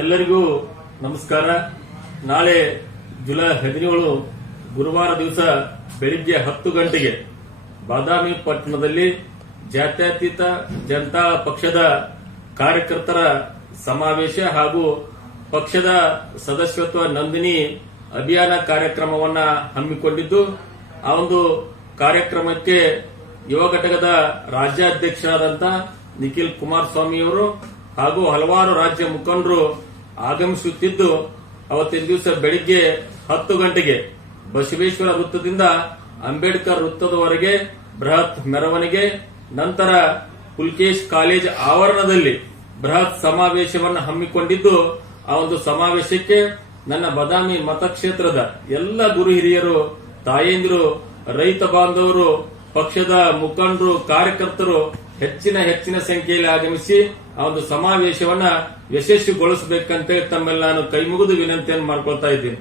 ಎಲ್ಲರಿಗೂ ನಮಸ್ಕಾರ. ನಾಳೆ ಜುಲೈ 17 ಗುರುವಾರ ದಿವಸ ಬೆಳಿಗ್ಗೆ 10 ಗಂಟೆಗೆ ಬಾದಾಮಿ ಪಟ್ಟಣದಲ್ಲಿ ಜಾತ್ಯತೀತ ಜನತಾ ಪಕ್ಷದ ಕಾರ್ಯಕರ್ತರ ಸಮಾವೇಶ ಹಾಗೂ ಪಕ್ಷದ ಸದಸ್ಯತ್ವ ನೋಂದಣಿ ಅಭಿಯಾನ ಕಾರ್ಯಕ್ರಮವನ್ನ ಹಮ್ಮಿಕೊಂಡಿದ್ದು, ಆ ಒಂದು ಕಾರ್ಯಕ್ರಮಕ್ಕೆ ಯುವ ಘಟಕದ ರಾಜ್ಯಾಧ್ಯಕ್ಷರಾದಂಥ ನಿಖಿಲ್ ಕುಮಾರಸ್ವಾಮಿಯವರು ಹಾಗೂ ಹಲವಾರು ರಾಜ್ಯ ಮುಖಂಡರು ಆಗಮಿಸುತ್ತಿದ್ದು, ಅವತ್ತಿನ ದಿವಸ ಬೆಳಿಗ್ಗೆ 10 ಗಂಟೆಗೆ ಬಸವೇಶ್ವರ ವೃತ್ತದಿಂದ ಅಂಬೇಡ್ಕರ್ ವೃತ್ತದವರೆಗೆ ಬೃಹತ್ ಮೆರವಣಿಗೆ, ನಂತರ ಪುಲ್ಕೇಶ್ ಕಾಲೇಜ್ ಆವರಣದಲ್ಲಿ ಬೃಹತ್ ಸಮಾವೇಶವನ್ನು ಹಮ್ಮಿಕೊಂಡಿದ್ದು, ಆ ಒಂದು ಸಮಾವೇಶಕ್ಕೆ ನನ್ನ ಬಾದಾಮಿ ಮತಕ್ಷೇತ್ರದ ಎಲ್ಲ ಗುರು ಹಿರಿಯರು, ತಾಯಂದಿರು, ರೈತ ಬಾಂಧವರು, ಪಕ್ಷದ ಮುಖಂಡರು, ಕಾರ್ಯಕರ್ತರು ಹೆಚ್ಚಿನ ಸಂಖ್ಯೆಯಲ್ಲಿ ಆಗಮಿಸಿ ಆ ಒಂದು ಸಮಾವೇಶವನ್ನ ಯಶಸ್ವಿಗೊಳಿಸಬೇಕಂತ ತಮ್ಮೆಲ್ಲ ನಾನು ಕೈ ಮುಗಿದು ವಿನಂತಿಯನ್ನು ಮಾಡ್ಕೊಳ್ತಾ ಇದ್ದೀನಿ.